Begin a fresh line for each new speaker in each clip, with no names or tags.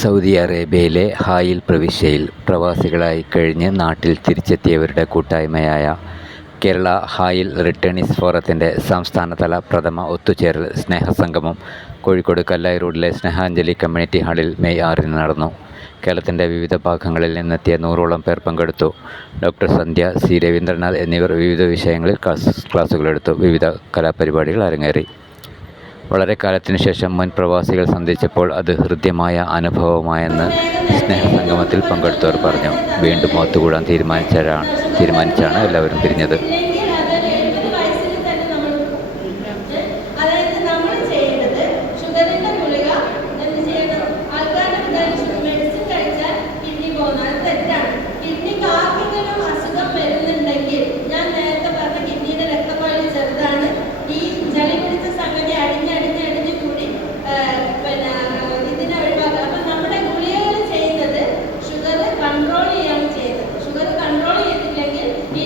Saudi അറേബ്യയിലെ ഹായിൽ പ്രവിശ്യയിൽ പ്രവാസികളായി കഴിഞ്ഞ് നാട്ടിൽ തിരിച്ചെത്തിയവരുടെ കൂട്ടായ്മയായ കേരള ഹായിൽ റിട്ടേണീസ് ഫോറത്തിന്റെ സംസ്ഥാനതല പ്രഥമ ഒത്തുചേരൽ സ്നേഹസംഗമം കോഴിക്കോട് കല്ലായി റോഡിലെ സ്നേഹാഞ്ജലി കമ്മ്യൂണിറ്റി ഹാളിൽ മെയ് ആറിന് നടന്നു. കേരളത്തിന്റെ വിവിധ ഭാഗങ്ങളിൽ നിന്നെത്തിയ നൂറോളം പേർ പങ്കെടുത്തു. ഡോക്ടർ സന്ധ്യ സി രവീന്ദ്രനാഥ് എന്നിവർ വിവിധ വിഷയങ്ങളിൽ ക്ലാസ് ക്ലാസ്സുകളെടുത്തു വിവിധ കലാപരിപാടികൾ അരങ്ങേറി. വളരെ കാലത്തിനു ശേഷം മുൻ പ്രവാസികൾ സന്ധിച്ചപ്പോൾ അത് ഹൃദ്യമായ അനുഭവമായെന്ന് സ്നേഹസംഗമത്തിൽ പങ്കെടുത്തവർ പറഞ്ഞു. വീണ്ടും ഒത്തുകൂടാൻ തീരുമാനിച്ചാണ് തീരുമാനിച്ചാണ് എല്ലാവരും പിരിഞ്ഞത്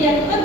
একটা